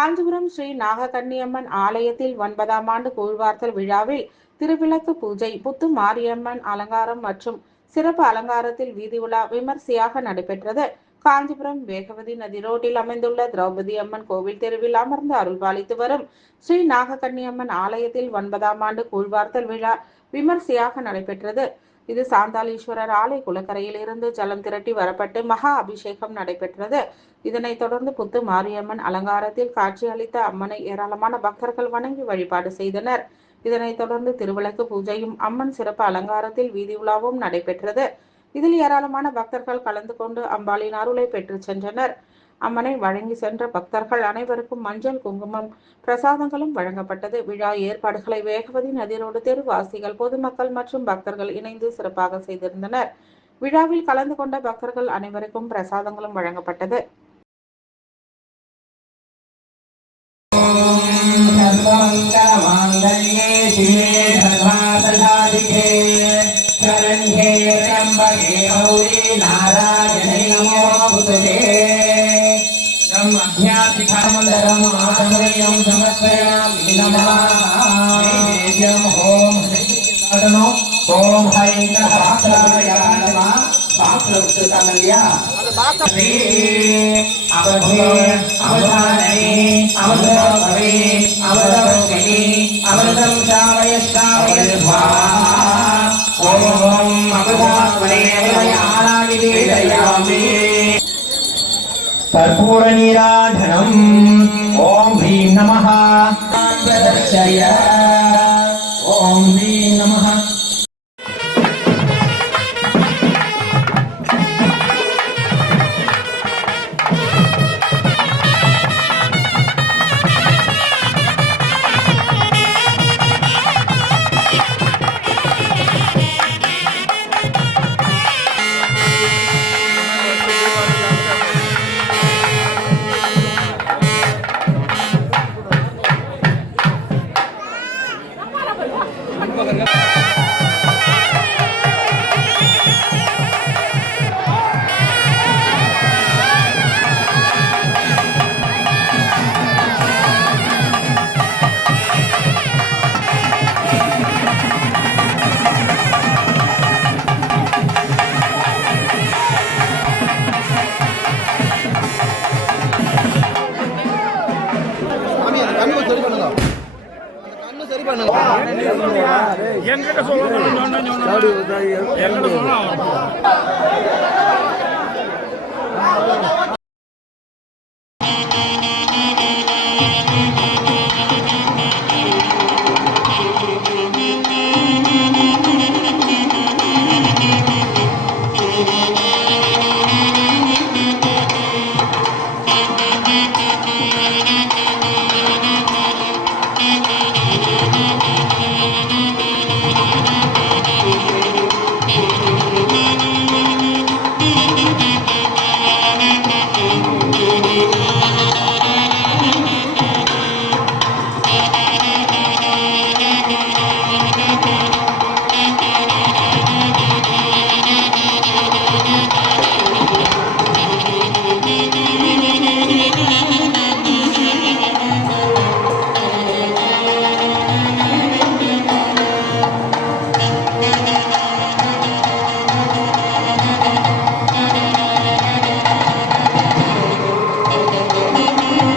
காஞ்சிபுரம் ஸ்ரீ நாககன்னியம்மன் ஆலயத்தில் ஒன்பதாம் ஆண்டு கூழ்வார்த்தல் விழாவில் திருவிளக்கு பூஜை புத்து மாரியம்மன் அலங்காரம் மற்றும் சிறப்பு அலங்காரத்தில் வீதி உலா விமர்சையாக நடைபெற்றது. காஞ்சிபுரம் வேகவதி நதி ரோட்டில் அமைந்துள்ள திரௌபதி அம்மன் கோவில் தெருவில் அமர்ந்து அருள்பாலித்து வரும் ஸ்ரீ நாககன்னியம்மன் ஆலயத்தில் ஒன்பதாம் ஆண்டு கூழ்வார்த்தல் விழா விமர்சையாக நடைபெற்றது. இது சாந்தாலீஸ்வரர் ஆலை குளக்கரையில் இருந்து ஜலம் திரட்டி வரப்பட்டு மகா அபிஷேகம் நடைபெற்றது. இதனைத் தொடர்ந்து புத்து மாரியம்மன் அலங்காரத்தில் காட்சியளித்த அம்மனை ஏராளமான பக்தர்கள் வணங்கி வழிபாடு செய்தனர். இதனைத் தொடர்ந்து திருவிளக்கு பூஜையும் அம்மன் சிறப்பு அலங்காரத்தில் வீதி உலாவும் நடைபெற்றது. இதில் ஏராளமான பக்தர்கள் கலந்து கொண்டு அம்பாளின் அருளை பெற்று சென்றனர். அம்மனை வழங்கி சென்ற பக்தர்கள் அனைவருக்கும் மஞ்சள் குங்குமம் பிரசாதங்களும் வழங்கப்பட்டது. விழா ஏற்பாடுகளை வேகவதி நதியோடு தெருவாசிகள் பொதுமக்கள் மற்றும் பக்தர்கள் இணைந்து சிறப்பாக செய்திருந்தனர். விழாவில் கலந்து கொண்ட பக்தர்கள் அனைவருக்கும் பிரசாதங்களும் வழங்கப்பட்டது. நாராயணே अध्यात्मिकमन्दरम् आचमनीयं समर्पयामि नमः ॐ ह्रीं ॐ ह्रीं सहस्राय नमः सहस्रवृत्तकमल्या अवधे अवधाने अवधवे अवधवशिनि अवधं श्रावयश्रावयध्वा ॐ अवधात्मने आरामिदीदयामि कर्पूरनीराधनम् ॐ ह्रीं नमः பண்ணுங்க என்கிட்ட சொன்னா என்கிட்ட